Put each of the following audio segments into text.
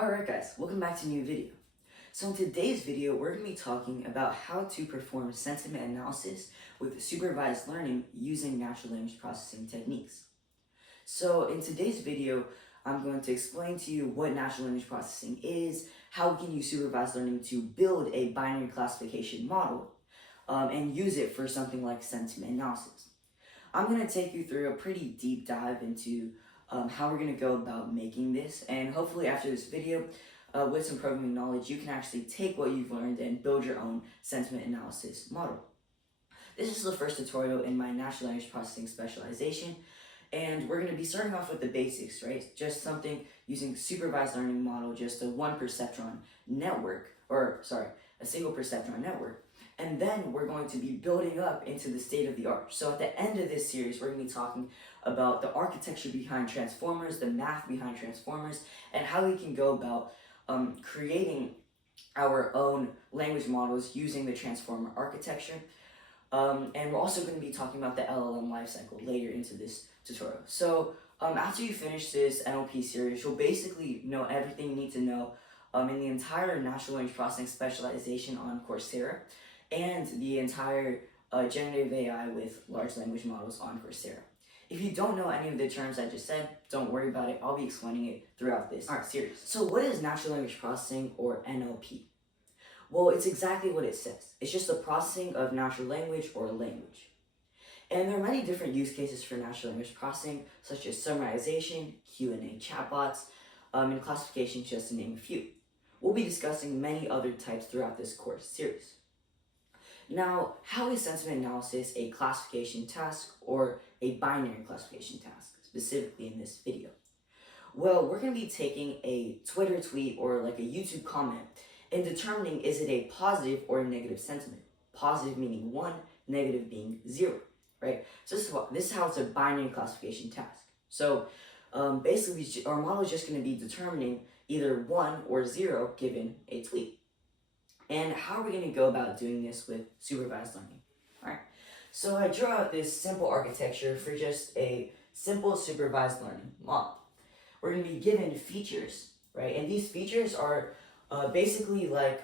Alright guys, welcome back to a new video. So in today's video, we're going to be talking about how to perform sentiment analysis with supervised learning using natural language processing techniques. So in today's video, I'm going to explain to you what natural language processing is, how we can use supervised learning to build a binary classification model, and use it for something like sentiment analysis. I'm going to take you through a pretty deep dive into how we're going to go about making this, and hopefully after this video, with some programming knowledge, you can actually take what you've learned and build your own sentiment analysis model. This is the first tutorial in my natural language processing specialization, and we're going to be starting off with the basics, right? Just something using supervised learning model, just a single perceptron network. And then we're going to be building up into the state of the art. So at the end of this series, we're going to be talking about the architecture behind transformers, the math behind transformers, and how we can go about creating our own language models using the transformer architecture. And we're also going to be talking about the LLM lifecycle later into this tutorial. So after you finish this NLP series, you'll basically know everything you need to know in the entire natural language processing specialization on Coursera, and the entire generative AI with large language models on Coursera. If you don't know any of the terms I just said, don't worry about it. I'll be explaining it throughout this series. So what is natural language processing, or NLP? Well, it's exactly what it says. It's just the processing of natural language or language. And there are many different use cases for natural language processing, such as summarization, Q&A chatbots, and classification, just to name a few. We'll be discussing many other types throughout this course series. Now, how is sentiment analysis a classification task or a binary classification task, specifically in this video? Well, we're going to be taking a Twitter tweet or like a YouTube comment and determining is it a positive or a negative sentiment. Positive meaning 1, negative being 0, right? So this is how it's a binary classification task. So basically, our model is just going to be determining either 1 or 0 given a tweet. And how are we going to go about doing this with supervised learning? Alright, so I drew out this simple architecture for just a simple supervised learning model. We're going to be given features, right? And these features are basically like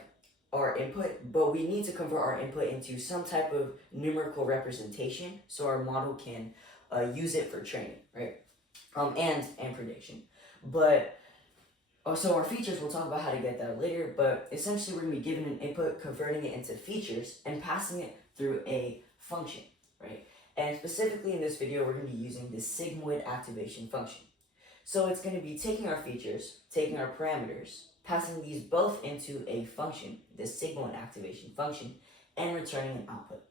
our input, but we need to convert our input into some type of numerical representation so our model can use it for training, right? And prediction. But so our features, we'll talk about how to get that later, but essentially we're going to be given an input, converting it into features, and passing it through a function, right? And specifically in this video, we're going to be using the sigmoid activation function. So it's going to be taking our features, taking our parameters, passing these both into a function, the sigmoid activation function, and returning an output.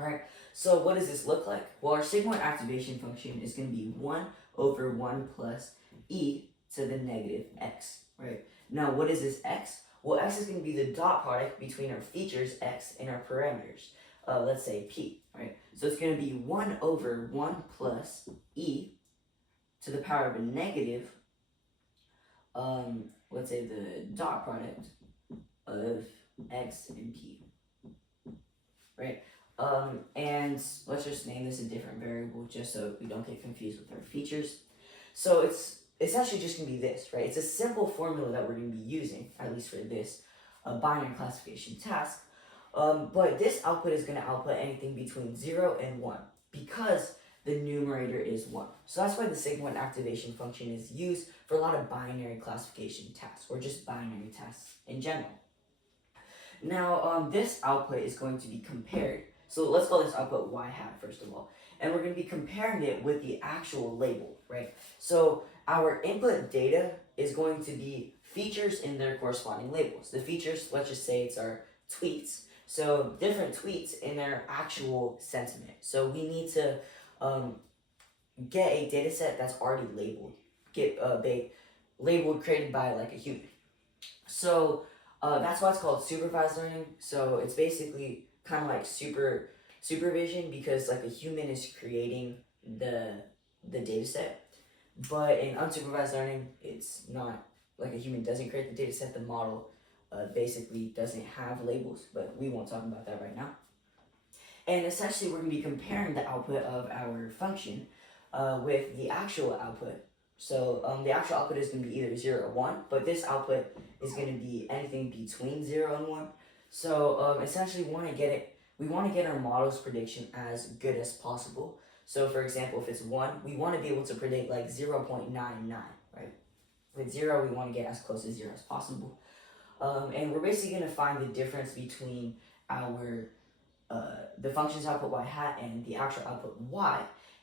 Alright, so what does this look like? Well, our sigmoid activation function is going to be 1 over 1 plus e to the negative x, right? Now, what is this x? Well, x is going to be the dot product between our features x and our parameters, let's say p, right? So it's going to be 1 over 1 plus e to the power of a negative, let's say the dot product of x and p, right? And let's just name this a different variable just so we don't get confused with our features. So it's actually just going to be this, right? It's a simple formula that we're going to be using, at least for this binary classification task. But this output is going to output anything between 0 and 1 because the numerator is 1. So that's why the sigmoid activation function is used for a lot of binary classification tasks, or just binary tasks in general. Now, this output is going to be compared. So let's call this output y hat, first of all. And we're going to be comparing it with the actual label, right? So our input data is going to be features in their corresponding labels. The features, let's just say it's our tweets. So different tweets in their actual sentiment. So we need to get a data set that's already labeled, labeled, created by like a human. So that's why it's called supervised learning. So it's basically kind of like supervision, because like a human is creating the data set. But in unsupervised learning, it's not like a human doesn't create the data set. The model basically doesn't have labels, but we won't talk about that right now. And essentially, we're going to be comparing the output of our function with the actual output So the actual output is going to be either 0 or 1, but this output is going to be anything between 0 and 1. So essentially we want to get our model's prediction as good as possible. So for example, if it's 1, we want to be able to predict like 0.99, right? With 0, we want to get as close to 0 as possible. And we're basically going to find the difference between our the function's output y hat and the actual output y,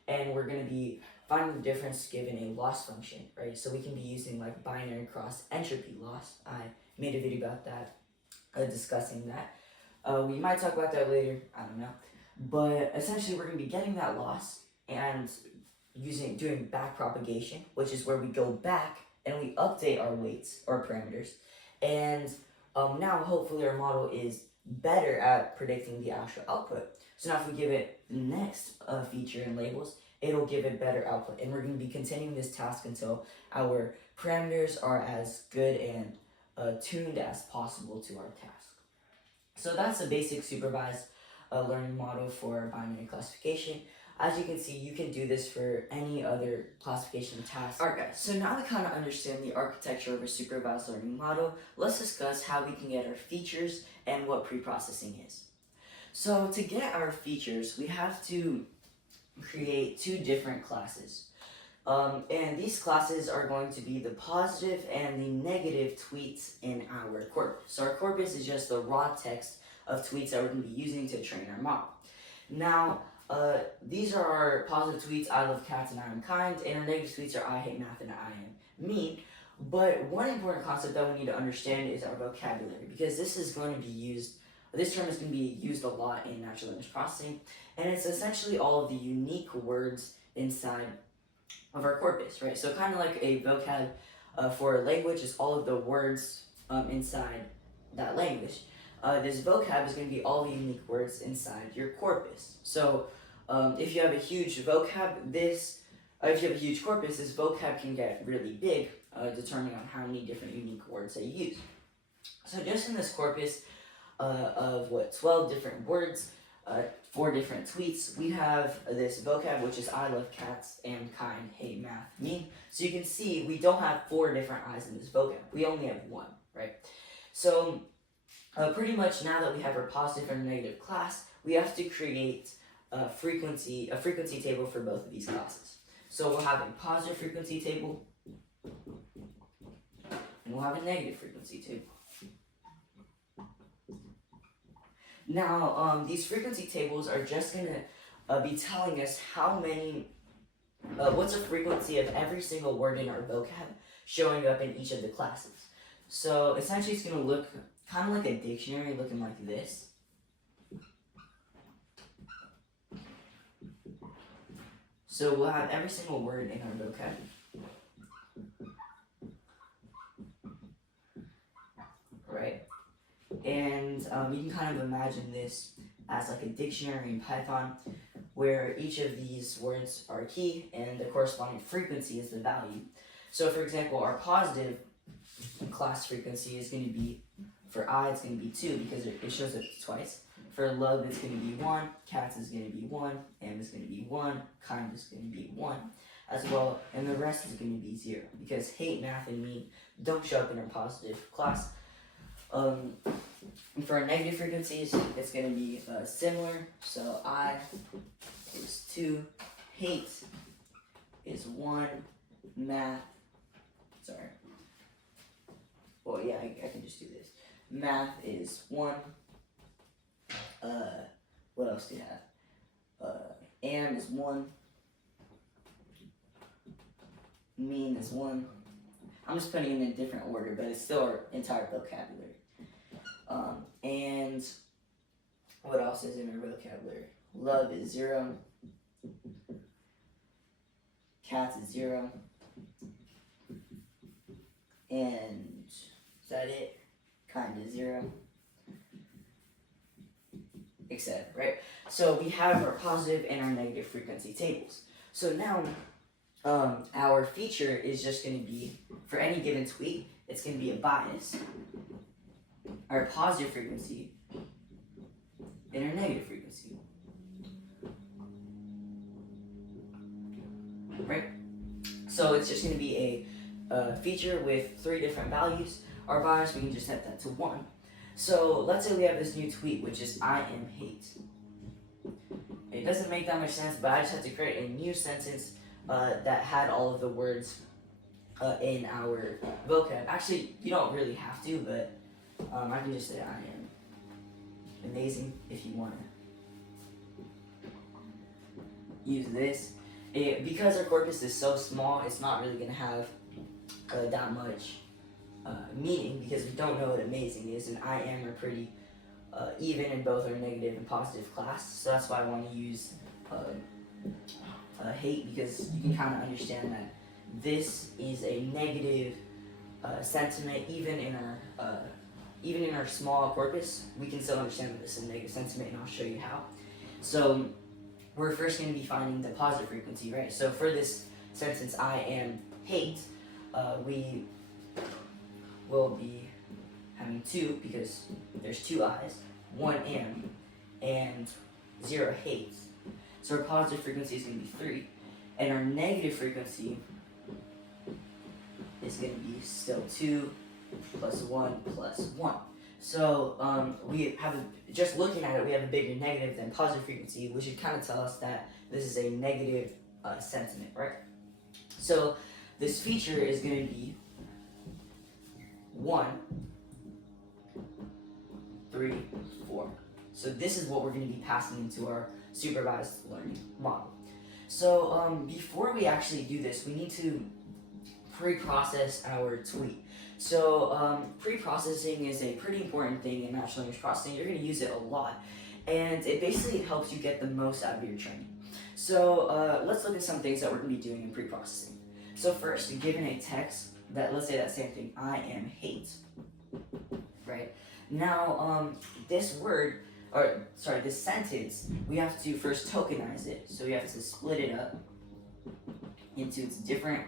and we're going to be finding the difference given a loss function, right? So we can be using like binary cross entropy loss. I made a video about that, discussing that. We might talk about that later, I don't know. But essentially we're going to be getting that loss and doing back propagation, which is where we go back and we update our weights or parameters. And now hopefully our model is better at predicting the actual output. So now if we give it the next feature in labels, it'll give it better output. And we're going to be continuing this task until our parameters are as good and tuned as possible to our task. So that's a basic supervised learning model for binary classification. As you can see, you can do this for any other classification task. Alright guys, so now we kind of understand the architecture of a supervised learning model, let's discuss how we can get our features and what pre-processing is. So to get our features, we have to create 2 different classes. And these classes are going to be the positive and the negative tweets in our corpus. So our corpus is just the raw text of tweets that we're going to be using to train our model. Now, these are our positive tweets, I love cats and I am kind, and our negative tweets are I hate math and I am mean. But one important concept that we need to understand is our vocabulary, because this is going to be used, this term is going to be used a lot in natural language processing, and it's essentially all of the unique words inside of our corpus, right? So kind of like a vocab for a language is all of the words inside that language. This vocab is going to be all the unique words inside your corpus. So if you have a huge vocab, if you have a huge corpus, this vocab can get really big, determining on how many different unique words that you use. So just in this corpus of 12 different words, 4 different tweets, we have this vocab, which is I love cats, am kind, hate math, mean. So you can see we don't have 4 different I's in this vocab. We only have 1, right? So pretty much now that we have our positive and negative class, we have to create a frequency table for both of these classes. So we'll have a positive frequency table, and we'll have a negative frequency table. Now, these frequency tables are just going to be telling us how many, what's the frequency of every single word in our vocab showing up in each of the classes. So essentially it's going to look kind of like a dictionary, looking like this. So we'll have every single word in our vocab. Right? And you can kind of imagine this as like a dictionary in Python, where each of these words are a key and the corresponding frequency is the value. So for example, our positive class frequency is going to be, for I it's going to be 2 because it shows up twice. For love it's going to be 1, cats is going to be 1, am is going to be 1, kind is going to be 1 as well, and the rest is going to be 0 because hate, math, and mean don't show up in our positive class. And for our negative frequencies, it's going to be similar. So I is 2, hate is 1, math, sorry. Well, yeah, I can just do this. Math is 1. What else do you have? Am is 1. Mean is 1. I'm just putting it in a different order, but it's still our entire vocabulary. And what else is in our vocabulary? Love is 0. Cats is 0. And is that it? Kind is 0. Etc. Right? So we have our positive and our negative frequency tables. So now our feature is just going to be, for any given tweet, it's going to be a bias, our positive frequency, and our negative frequency. Right? So it's just going to be a feature with 3 different values. Our bias, we can just set that to 1. So let's say we have this new tweet, which is I am hate. It doesn't make that much sense, but I just had to create a new sentence that had all of the words in our vocab. Actually, you don't really have to, but I can just say I am amazing if you want to use this. Because our corpus is so small, it's not really going to have that much meaning, because we don't know what amazing is, and I am are pretty even in both our negative and positive class. So that's why I want to use hate, because you can kind of understand that this is a negative sentiment. Even in our small corpus, we can still understand that this is a negative sentiment, and I'll show you how. So we're first going to be finding the positive frequency, right? So for this sentence, I am hate, we will be having 2, because there's 2 I's, 1 am, and 0 hates. So our positive frequency is going to be 3, and our negative frequency is going to be still 2 plus 1 plus 1. So we have, just looking at it, we have a bigger negative than positive frequency, which should kind of tell us that this is a negative sentiment, right? So this feature is going to be 1, 3, 4. So this is what we're going to be passing into our supervised learning model. So before we actually do this, we need to pre-process our tweet. So pre-processing is a pretty important thing in natural language processing. You're going to use it a lot, and it basically helps you get the most out of your training. So let's look at some things that we're going to be doing in pre-processing. So first, given a text that, let's say that same thing, I am hate, right? Now this word, this sentence, we have to first tokenize it. So we have to split it up into its different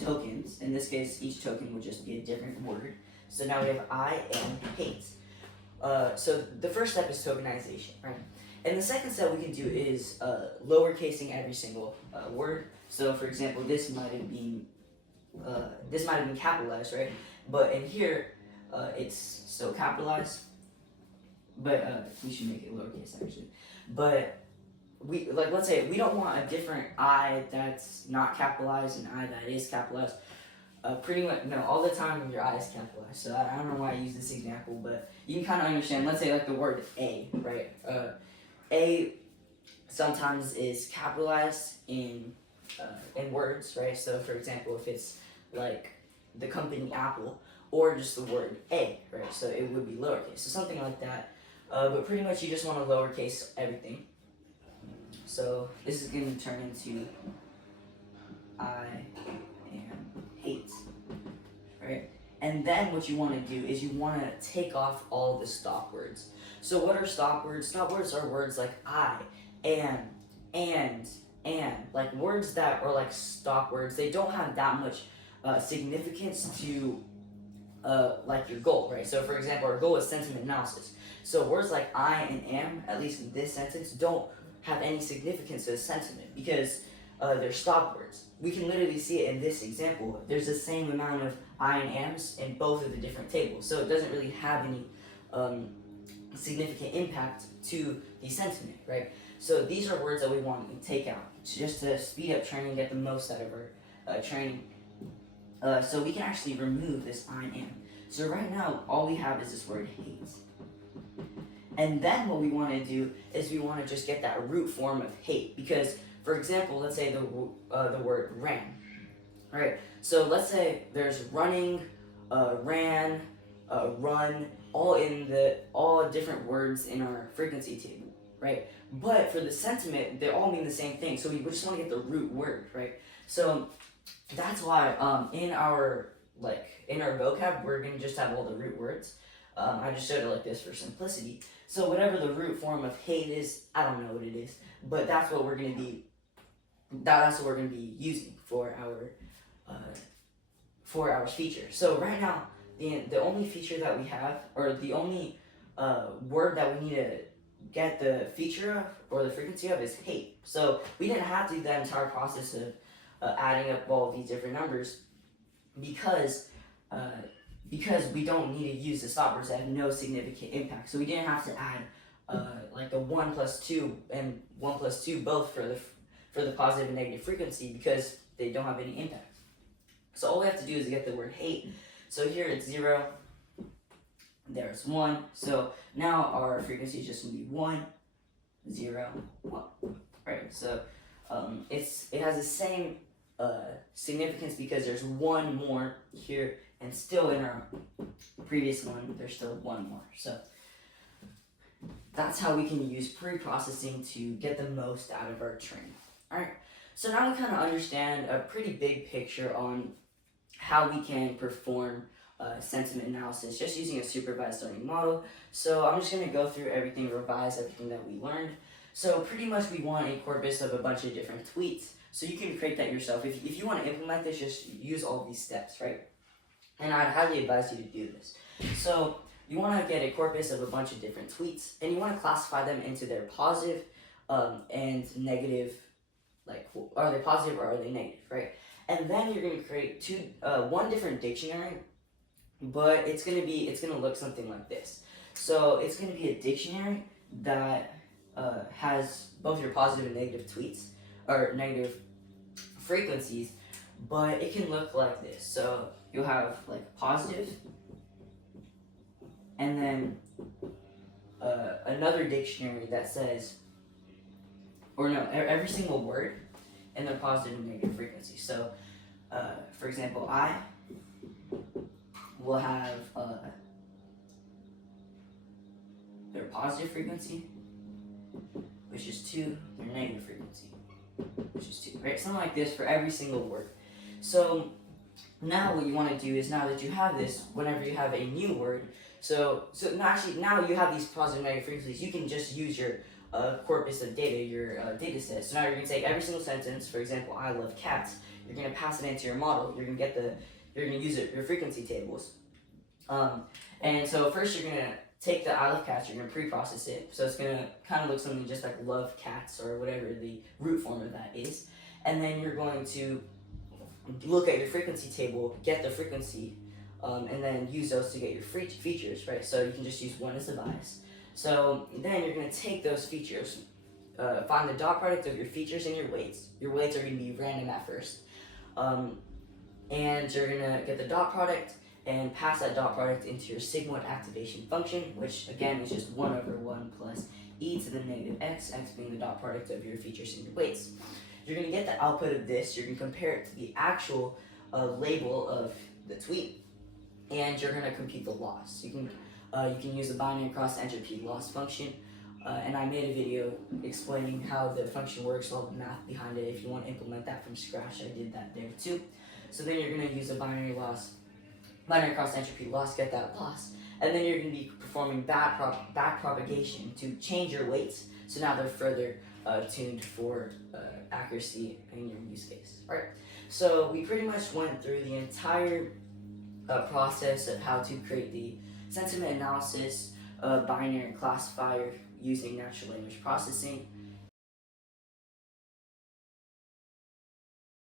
tokens. In this case, each token would just be a different word. So now we have I am hate. So the first step is tokenization, right? And the second step we can do is lowercasing every single word. So for example, this might have been capitalized, right? But in here, it's still capitalized. But we should make it lowercase actually. But let's say we don't want a different I that's not capitalized and I that is capitalized. Pretty much, no, all the time your I is capitalized. So I don't know why I use this example, but you can kind of understand. Let's say like the word A, right? A sometimes is capitalized in words, right? So for example, if it's like the company Apple, or just the word A, right? So it would be lowercase. So something like that. But pretty much you just want to lowercase everything. So this is going to turn into I am hate, right? And then what you want to do is you want to take off all the stop words. So what are stop words? Stop words are words like I, am, and, like words that are like stop words. They don't have that much significance to like your goal, right? So for example, our goal is sentiment analysis. So words like I and am, at least in this sentence, don't have any significance to the sentiment because they're stop words. We can literally see it in this example. There's the same amount of I and ams in both of the different tables. So it doesn't really have any significant impact to the sentiment, right? So these are words that we want to take out just to speed up training, get the most out of our training. So we can actually remove this I and am. So right now, all we have is this word hate. And then what we want to do is we want to just get that root form of hate. Because, for example, let's say the word ran, right? So let's say there's running, ran, run, all different words in our frequency table, right? But for the sentiment, they all mean the same thing. So we just want to get the root word, right? So that's why in our vocab, we're going to just have all the root words. I just showed it like this for simplicity. So whatever the root form of hate is, I don't know what it is, but that's what we're going to be. That's what we're going to be using for our feature. So right now, the only feature that we have, or the only word that we need to get the feature of or the frequency of, is hate. So we didn't have to do that entire process adding up all of these different numbers because we don't need to use the stop words that have no significant impact. So we didn't have to add like the 1 plus 2 and 1 plus 2 both for the positive and negative frequency because they don't have any impact. So all we have to do is get the word hate. So here it's 0, there's 1. So now our frequency is just going to be 1, 0, 1. Right, so it has the same significance because there's 1 more here, and still in our previous one, there's still 1 more. So that's how we can use pre-processing to get the most out of our training. Alright, so now we kind of understand a pretty big picture on how we can perform sentiment analysis just using a supervised learning model. So I'm just going to go through everything, revise everything that we learned. So pretty much we want a corpus of a bunch of different tweets. So you can create that yourself. If you want to implement this, just use all these steps, right? And I'd highly advise you to do this. So you want to get a corpus of a bunch of different tweets, and you want to classify them into their positive and negative, like are they positive or are they negative, right? And then you're going to create one different dictionary, but it's going to look something like this. So it's going to be a dictionary that has both your positive and negative tweets or negative frequencies, but it can look like this. So you'll have like positive, and then another dictionary that says, or no, every single word and their positive and negative frequency. So for example, I will have their positive frequency, which is 2, their negative frequency, which is 2, right? Something like this for every single word. So now what you want to do is, now that you have this, whenever you have a new word, so now you have these positive and negative frequencies, you can just use your corpus of data, your data set. So now you're going to take every single sentence, for example, I love cats, you're going to pass it into your model, you're going to use your frequency tables. And so first you're going to take the I love cats, you're going to pre-process it, so it's going to kind of look something just like love cats or whatever the root form of that is. And then you're going to look at your frequency table, get the frequency, and then use those to get your features, right? So you can just use 1 as a bias. So then you're going to take those features, find the dot product of your features and your weights. Your weights are going to be random at first. And you're going to get the dot product and pass that dot product into your sigmoid activation function, which again is just 1 over 1 plus e to the negative x, x being the dot product of your features and your weights. You're going to get the output of this, you're going to compare it to the actual label of the tweet, and you're going to compute the loss. You can use the binary cross entropy loss function, and I made a video explaining how the function works, all the math behind it. If you want to implement that from scratch, I did that there too. So then you're going to use a binary cross entropy loss, get that loss, and then you're going to be performing back propagation to change your weights, so now they're further tuned for accuracy in your use case. Alright, so we pretty much went through the entire process of how to create the sentiment analysis binary classifier using natural language processing.